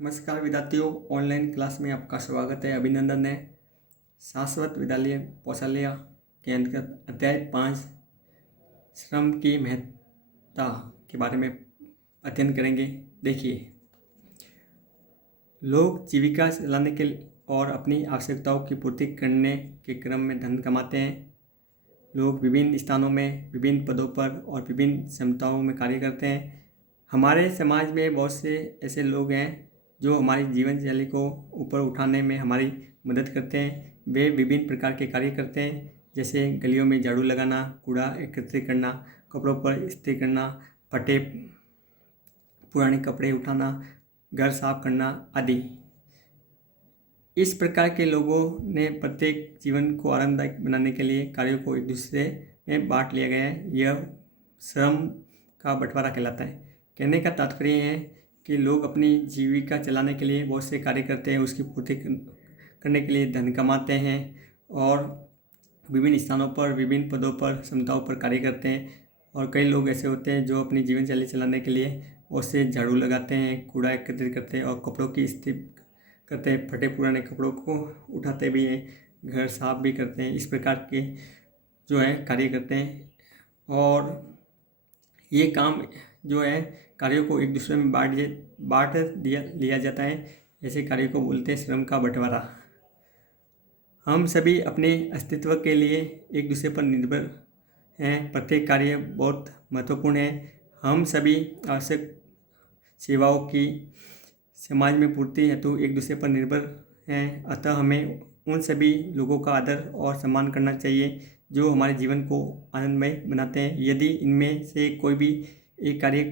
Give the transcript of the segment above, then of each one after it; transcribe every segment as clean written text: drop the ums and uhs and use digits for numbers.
नमस्कार विद्यार्थियों, online class में आपका स्वागत है। अभिनंदन है। शाश्वत विद्यालय कौशल्या के अंतर्गत अध्याय 5 श्रम की महत्ता के बारे में अध्ययन करेंगे। देखिए, लोग जीविका चलाने के और अपनी आवश्यकताओं की पूर्ति करने के क्रम में धन कमाते हैं। लोग विभिन्न स्थानों में विभिन्न पदों पर और विभिन्न क्षमताओं में कार्य करते हैं। हमारे समाज में बहुत से ऐसे लोग हैं जो हमारी जीवन शैली को ऊपर उठाने में हमारी मदद करते हैं। वे विभिन्न प्रकार के कार्य करते हैं, जैसे गलियों में झाड़ू लगाना, कूड़ा एकत्रित करना, कपड़ों पर इस्त्री करना, फटे पुराने कपड़े उठाना, घर साफ करना आदि। इस प्रकार के लोगों ने प्रत्येक जीवन को आरामदायक बनाने के लिए कार्यों को एक दूसरे में बांट लिया गया है। यह श्रम का बंटवारा कहलाता है। कहने का तात्पर्य है कि लोग अपनी जीविका चलाने के लिए बहुत से कार्य करते हैं, उसकी पूर्ति करने के लिए धन कमाते हैं और विभिन्न स्थानों पर, विभिन्न पदों पर, क्षमताओं पर कार्य करते हैं। और कई लोग ऐसे होते हैं जो अपनी जीवन शैली चलाने के लिए उससे झाड़ू लगाते हैं, कूड़ा एकत्रित करते हैं और कपड़ों की इस्त्री करते हैं, फटे पुराने कपड़ों को उठाते भी हैं, घर साफ भी करते हैं। इस प्रकार के जो है कार्य करते हैं और ये काम जो है कार्यों को एक दूसरे में बांट लिया जाता है। ऐसे कार्यों को बोलते हैं श्रम का बंटवारा। हम सभी अपने अस्तित्व के लिए एक दूसरे पर निर्भर हैं। प्रत्येक कार्य बहुत महत्वपूर्ण है। हम सभी आवश्यक सेवाओं की समाज में पूर्ति हेतु एक दूसरे पर निर्भर हैं। अतः हमें उन सभी लोगों का आदर और सम्मान करना चाहिए जो हमारे जीवन को आनंदमय बनाते हैं। यदि इनमें से कोई भी एक कार्य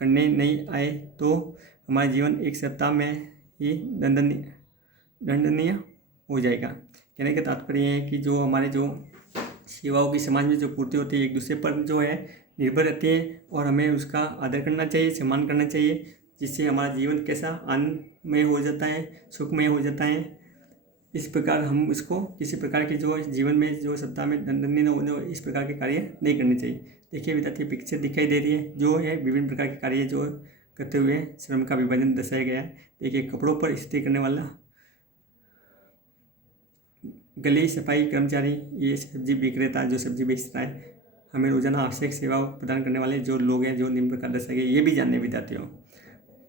करने नहीं आए तो हमारा जीवन एक सप्ताह में ही दंडनीय हो जाएगा। कहने का तात्पर्य है कि जो हमारे जो सेवाओं की समाज में जो पूर्ति होती है एक दूसरे पर जो है निर्भर रहती है और हमें उसका आदर करना चाहिए, सम्मान करना चाहिए, जिससे हमारा जीवन कैसा आनंदमय हो जाता है, सुखमय हो जाता है। इस प्रकार हम इसको किसी प्रकार के जो जीवन में जो सप्ताह में दंडनीय न होने इस प्रकार के कार्य नहीं करने चाहिए। देखिए विद्यार्थी, पिक्चर दिखाई दे रही है जो है विभिन्न प्रकार के कार्य जो करते हुए श्रम का विभाजन दर्शाया गया है। देखिए, कपड़ों पर इस्त्री करने वाला, गली सफाई कर्मचारी, ये सब्जी विक्रेता जो सब्जी बेचता है, हमें रोजाना आवश्यक सेवाओं प्रदान करने वाले जो लोग हैं जो निम्न प्रकार दर्शाए गए, ये भी जानने विद्यार्थियों।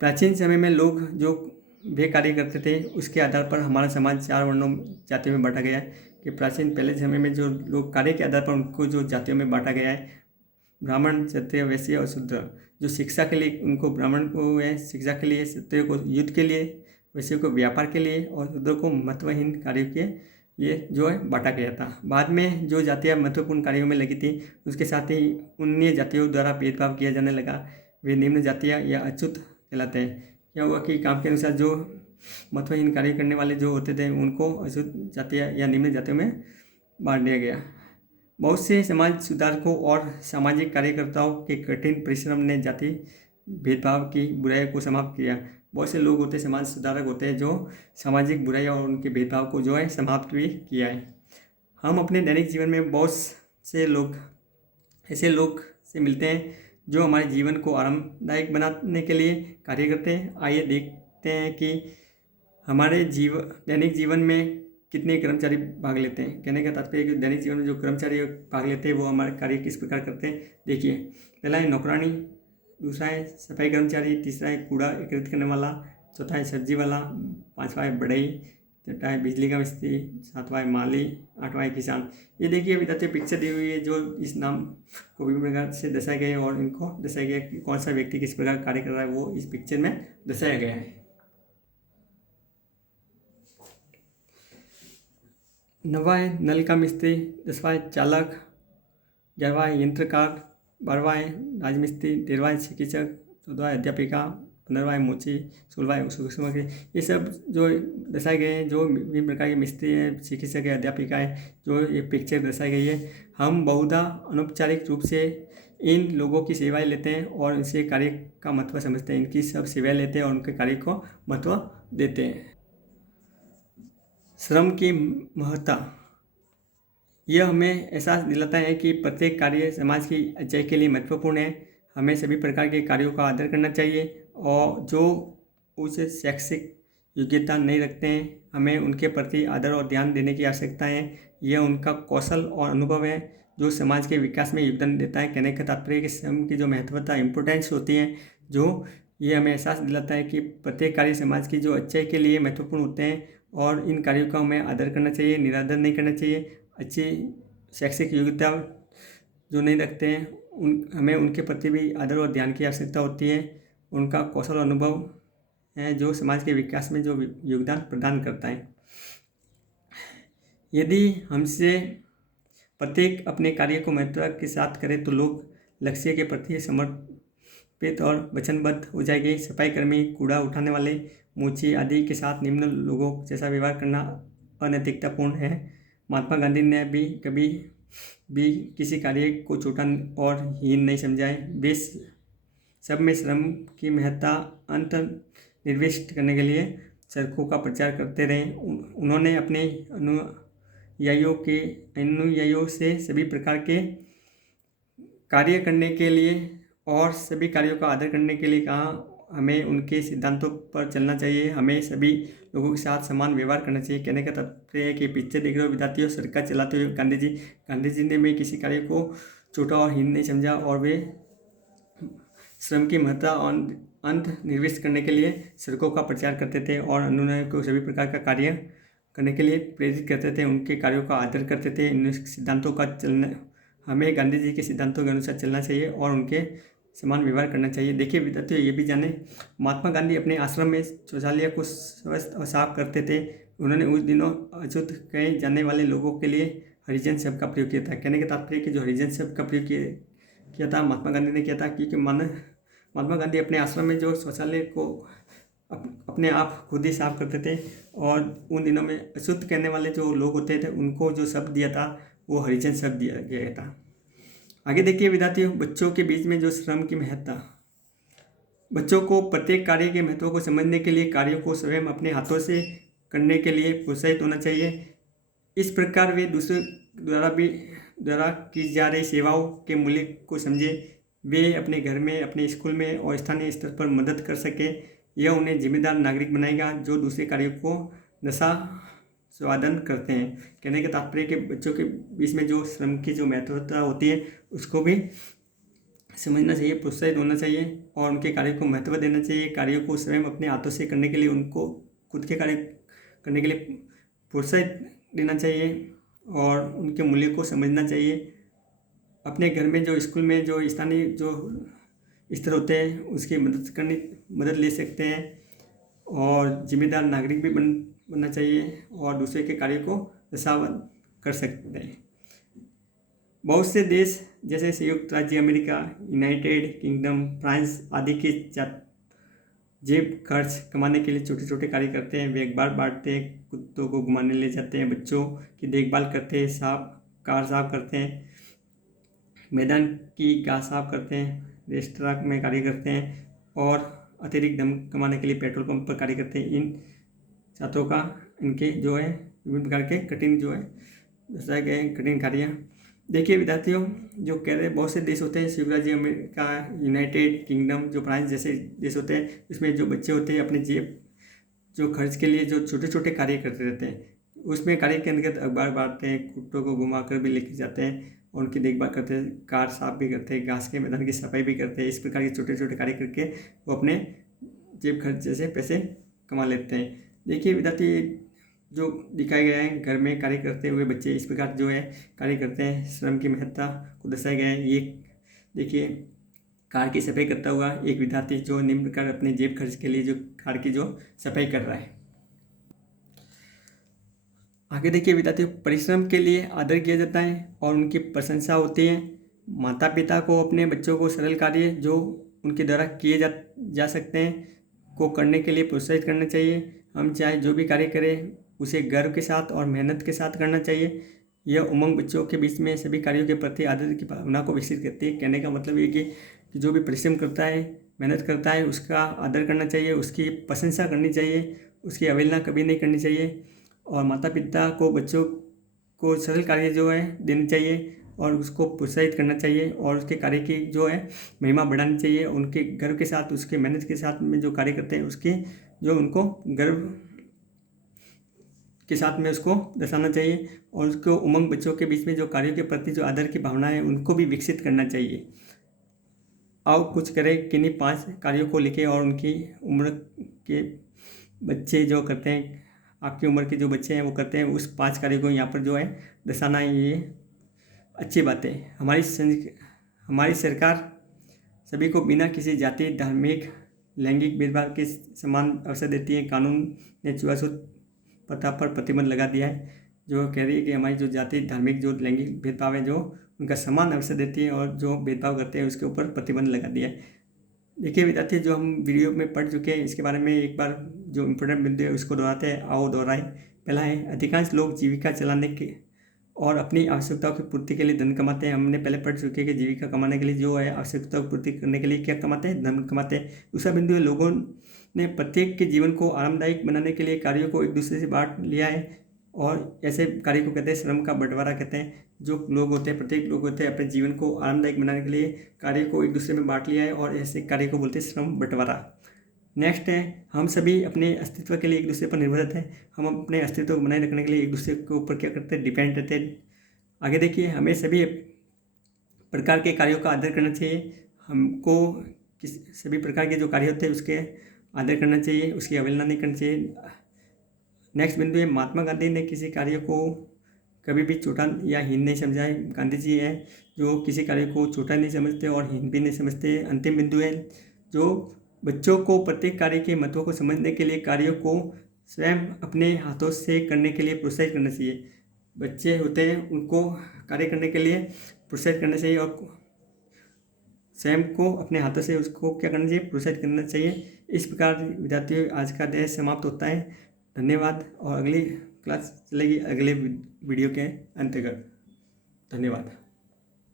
प्राचीन समय में लोग जो वे कार्य करते थे उसके आधार पर हमारा समाज 4 वर्णों जातियों में बांटा गया है। कि प्राचीन पहले समय में जो लोग कार्य के आधार पर उनको जो जातियों में बांटा गया है, ब्राह्मण, क्षत्रिय, वैश्य और शूद्र। जो शिक्षा के लिए उनको ब्राह्मण को है शिक्षा के लिए, क्षत्रिय को युद्ध के लिए, वैश्य को व्यापार के लिए और शूद्र को महत्वहीन कार्यों के लिए जो है बांटा गया था। बाद में जो जातियाँ महत्वपूर्ण कार्यों में लगी थी उसके साथ ही अन्य जातियों द्वारा भेदभाव किया जाने लगा। वे निम्न जातियाँ या अच्युत कहलाते हैं। क्या हुआ कि काम के अनुसार जो महत्वहीन कार्य करने वाले जो होते थे उनको अच्युत जातियाँ या निम्न जातियों में बांट दिया गया। बहुत से समाज सुधारकों और सामाजिक कार्यकर्ताओं के कठिन परिश्रम ने जाति भेदभाव की बुराई को समाप्त किया। बहुत से लोग होते समाज सुधारक होते हैं जो सामाजिक बुराई और उनके भेदभाव को जो है समाप्त भी किया है। हम अपने दैनिक जीवन में बहुत से लोग ऐसे लोग से मिलते हैं जो हमारे जीवन को आरामदायक बनाने के लिए कार्य करते हैं। आइए देखते हैं कि हमारे दैनिक जीवन में कितने कर्मचारी भाग लेते हैं। कहने का तात्पर्य कि दैनिक जीवन में जो कर्मचारी भाग लेते हैं वो हमारे कार्य किस प्रकार करते हैं। देखिए, पहला है नौकरानी, दूसरा है सफाई कर्मचारी, तीसरा है कूड़ा एकत्रित करने वाला, चौथा है सब्जी वाला, पाँचवा है बढ़ई, छठा है बिजली का मिस्त्री, सातवां है माली, आठवां है किसान। ये देखिए विद्यार्थी, पिक्चर दी हुई है जो इस नाम को विभिन्न प्रकार से दर्शाए गए और इनको दर्शाया गया कि कौन सा व्यक्ति किस प्रकार कार्य कर रहा है वो इस पिक्चर में दर्शाया गया है। 9वां है नल का मिस्त्री, 10वां है चालक, 11वां है यंत्रकार, 12वां है राजमिस्त्री, 13वां है चिकित्सक, 14वां है अध्यापिका, 15वां है मोची, 16वां है सूक्ष्म। ये सब जो दर्शाए गए हैं जो विभिन्न प्रकार के मिस्त्री हैं, चिकित्सक है, अध्यापिका है, जो ये पिक्चर दर्शाई गई है। हम बहुधा अनौपचारिक रूप से इन लोगों की सेवाएं लेते हैं और इनसे कार्य का महत्व समझते हैं। इनकी सब सेवाएं लेते हैं और उनके कार्य को महत्व देते हैं। श्रम की महत्ता, यह हमें एहसास दिलाता है कि प्रत्येक कार्य समाज की अच्छाई के लिए महत्वपूर्ण है। हमें सभी प्रकार के कार्यों का आदर करना चाहिए और जो उच्च शैक्षिक योग्यता नहीं रखते हैं। हमें उनके प्रति आदर और ध्यान देने की आवश्यकता है। यह उनका कौशल और अनुभव है जो समाज के विकास में योगदान देता है। कहने का तात्पर्य कि श्रम की जो महत्वता इम्पोर्टेंस होती है, जो ये हमें एहसास दिलाता है कि प्रत्येक कार्य समाज की जो अच्छाई के लिए महत्वपूर्ण होते हैं और इन कार्यों का हमें आदर करना चाहिए, निरादर नहीं करना चाहिए। अच्छी शैक्षिक योग्यता जो नहीं रखते हैं हमें उनके प्रति भी आदर और ध्यान की आवश्यकता होती है। उनका कौशल और अनुभव है जो समाज के विकास में जो योगदान प्रदान करता है। यदि हमसे प्रत्येक अपने कार्य को महत्व के साथ करें तो लोग लक्ष्य के प्रति समर्पित और वचनबद्ध हो जाएंगे। सफाई कर्मी, कूड़ा उठाने वाले, मूची आदि के साथ निम्न लोगों जैसा व्यवहार करना अनैतिकतापूर्ण है। महात्मा गांधी ने भी कभी भी किसी कार्य को छोटा और हीन नहीं समझा है। वे सब में श्रम की महत्ता अंतर्निविष्ट करने के लिए सड़कों का प्रचार करते रहे। उन्होंने अपने अनुयायियों से सभी प्रकार के कार्य करने के लिए और सभी कार्यों का आदर करने के लिए कहा। हमें उनके सिद्धांतों पर चलना चाहिए। हमें सभी लोगों के साथ समान व्यवहार करना चाहिए। कहने का तात्पर्य है कि पीछे देख रहे हो विद्यार्थियों, सरकार चलाते हुए गांधी जी ने भी किसी कार्य को छोटा और हीन नहीं समझा और वे श्रम की महत्ता और अंत निर्विष्ट करने के लिए सड़कों का प्रचार करते थे और अनुयायियों को सभी प्रकार का कार्य करने के लिए प्रेरित करते थे। उनके कार्यों का आदर करते थे। इन सिद्धांतों का चलना, हमें गांधी जी के सिद्धांतों के अनुसार चलना चाहिए और उनके समान व्यवहार करना चाहिए। देखिए विद्यार्थियों, ये भी जाने महात्मा गांधी अपने आश्रम में शौचालय को स्वस्थ और साफ करते थे। उन्होंने उस दिनों अछूत कहे जाने वाले लोगों के लिए हरिजन शब्द का प्रयोग किया था। कहने का तात्पर्य कि जो हरिजन शब्द का प्रयोग किया था महात्मा गांधी ने किया था, क्योंकि महात्मा गांधी अपने आश्रम में जो शौचालय को अपने आप खुद ही साफ करते थे और उन दिनों में अशुद्ध कहने वाले जो लोग होते थे उनको जो शब्द दिया था वो हरिजन शब्द दिया गया था। आगे देखिए विद्यार्थियों, बच्चों के बीच में जो श्रम की महत्ता। बच्चों को प्रत्येक कार्य के महत्व को समझने के लिए कार्यों को स्वयं अपने हाथों से करने के लिए प्रोत्साहित होना चाहिए। इस प्रकार वे दूसरों द्वारा की जा रही सेवाओं के मूल्य को समझे। वे अपने घर में, अपने स्कूल में और स्थानीय स्तर पर मदद कर सके। यह उन्हें जिम्मेदार नागरिक बनाएगा जो दूसरे कार्यों को स्वादन करते हैं। कहने का तात्पर्य कि बच्चों के बीच में जो श्रम की जो महत्वता होती है उसको भी समझना चाहिए, प्रोत्साहित होना चाहिए और उनके कार्य को महत्व देना चाहिए। कार्यों को स्वयं अपने हाथों से करने के लिए उनको खुद के कार्य करने के लिए प्रोत्साहित देना चाहिए और उनके मूल्य को समझना चाहिए। अपने घर में, जो स्कूल में, जो स्थानीय जो स्तर होते हैं उसकी मदद ले सकते हैं और जिम्मेदार नागरिक भी बनना चाहिए और दूसरे के कार्य को रसावत कर सकते हैं। बहुत से देश जैसे संयुक्त राज्य अमेरिका, यूनाइटेड किंगडम, फ्रांस आदि के जेब खर्च कमाने के लिए छोटे छोटे कार्य करते हैं। वे अखबार बांटते हैं, कुत्तों को घुमाने ले जाते हैं, बच्चों की देखभाल करते हैं, कार साफ करते हैं, मैदान की घास साफ करते हैं, रेस्तरां में कार्य करते हैं और अतिरिक्त धन कमाने के लिए पेट्रोल पंप पर कार्य करते हैं। इन छात्रों का इनके जो है विभिन्न प्रकार के कठिन जो है दर्शाए गए कठिन कार्य। देखिए विद्यार्थियों, जो कह रहे बहुत से देश होते हैं, संयुक्त राज्य अमेरिका, यूनाइटेड किंगडम, जो फ्रांस जैसे देश होते हैं, इसमें जो बच्चे होते हैं अपने जेब जो खर्च के लिए जो छोटे छोटे कार्य करते रहते हैं। उसमें कार्य के अंतर्गत अखबार बांटते हैं, कुत्तों को घुमा कर भी लेके जाते हैं, उनकी देखभाल करते हैं, कार साफ भी करते हैं, घास के मैदान की सफाई भी करते हैं। इस प्रकार के छोटे छोटे कार्य करके वो अपने जेब खर्च जैसे पैसे कमा लेते हैं। देखिए विद्यार्थी, जो दिखाया गया है घर में कार्य करते हुए बच्चे इस प्रकार जो है कार्य करते हैं, श्रम की महत्ता को दर्शाया गया है। ये देखिए कार की सफाई करता हुआ एक विद्यार्थी जो निम्न प्रकार अपने जेब खर्च के लिए जो कार की जो सफाई कर रहा है। आगे देखिए विद्यार्थियों, परिश्रम के लिए आदर किया जाता है और उनकी प्रशंसा होती है। माता पिता को अपने बच्चों को सरल कार्य जो उनके द्वारा किए जा सकते हैं को करने के लिए प्रोत्साहित करना चाहिए। हम चाहे जो भी कार्य करें उसे गर्व के साथ और मेहनत के साथ करना चाहिए। यह उमंग बच्चों के बीच में सभी कार्यों के प्रति आदर की भावना को विकसित करती है। कहने का मतलब ये कि जो भी परिश्रम करता है, मेहनत करता है, उसका आदर करना चाहिए, उसकी प्रशंसा करनी चाहिए, उसकी अवहेलना कभी नहीं करनी चाहिए और माता पिता को बच्चों को सरल कार्य जो है देने चाहिए और उसको प्रोत्साहित करना चाहिए और उसके कार्य की जो है महिमा बढ़ानी चाहिए। उनके गर्व के साथ, उसके मेहनत के साथ में जो कार्य करते हैं उसकी जो उनको गर्व के साथ में उसको दर्शाना चाहिए और उसको उमंग बच्चों के बीच में जो कार्यों के प्रति जो आदर की भावना है उनको भी विकसित करना चाहिए। आओ कुछ करें किन्हीं 5 कार्यों को लिखे और उनकी उम्र के बच्चे जो करते हैं, आपकी उम्र के जो बच्चे हैं वो करते हैं, उस 5 कार्यों को यहाँ पर जो है दर्शाना है। ये अच्छी बात है। हमारी सरकार सभी को बिना किसी जाति, धार्मिक, लैंगिक भेदभाव के समान अवसर देती है। कानून ने छुआछूत प्रथा पर प्रतिबंध लगा दिया है, जो कह रही है कि हमारी जो जाति, धार्मिक, जो लैंगिक भेदभाव है जो उनका समान अवसर देती है और जो भेदभाव करते हैं उसके ऊपर प्रतिबंध लगा दिया है। देखिए विद्यार्थी, जो हम वीडियो में पढ़ चुके हैं इसके बारे में एक बार जो इम्पोर्टेंट बिंदु है उसको दोहराते हैं। आओ दोहराएं। पहला है, अधिकांश लोग जीविका चलाने के और अपनी आवश्यकताओं की पूर्ति के लिए धन कमाते हैं। हमने पहले पढ़ चुके हैं कि जीविका कमाने के लिए जो है आवश्यकताओं की पूर्ति करने के लिए क्या कमाते हैं, धन कमाते हैं। दूसरा बिंदु है, लोगों ने प्रत्येक के जीवन को आरामदायक बनाने के लिए कार्यों को एक दूसरे से बांट लिया है और ऐसे कार्य को कहते हैं श्रम का बंटवारा कहते हैं। जो लोग होते हैं, प्रत्येक लोग होते हैं, अपने जीवन को आरामदायक बनाने के लिए कार्य को एक दूसरे में बांट लिया है और ऐसे कार्य को बोलते हैं श्रम बंटवारा। नेक्स्ट है, हम सभी अपने अस्तित्व के लिए एक दूसरे पर निर्भर हैं। हम अपने अस्तित्व को बनाए रखने के लिए एक दूसरे के ऊपर क्या करते हैं, डिपेंड रहते हैं। आगे देखिए, हमें सभी प्रकार के कार्यों का आदर करना चाहिए। हमको सभी प्रकार के जो कार्य होते हैं उसके आदर करना चाहिए, उसकी अवहेलना नहीं करनी चाहिए। नेक्स्ट बिंदु है, महात्मा गांधी ने किसी कार्य को कभी भी छोटा या हीन नहीं समझा है। गांधी जी है जो किसी कार्य को छोटा नहीं समझते और हीन भी नहीं समझते। अंतिम बिंदु है, जो बच्चों को प्रत्येक कार्य के महत्व को समझने के लिए कार्यों को स्वयं अपने हाथों से करने के लिए प्रोत्साहित करना चाहिए। बच्चे होते हैं उनको कार्य करने के लिए प्रोत्साहित करना चाहिए और स्वयं को अपने हाथों से उसको क्या करना चाहिए, प्रोत्साहित करना चाहिए। इस प्रकार विद्यार्थियों आज का अध्याय समाप्त होता है। धन्यवाद और अगली क्लास चलेगी अगले वीडियो के अंतर्गत। धन्यवाद।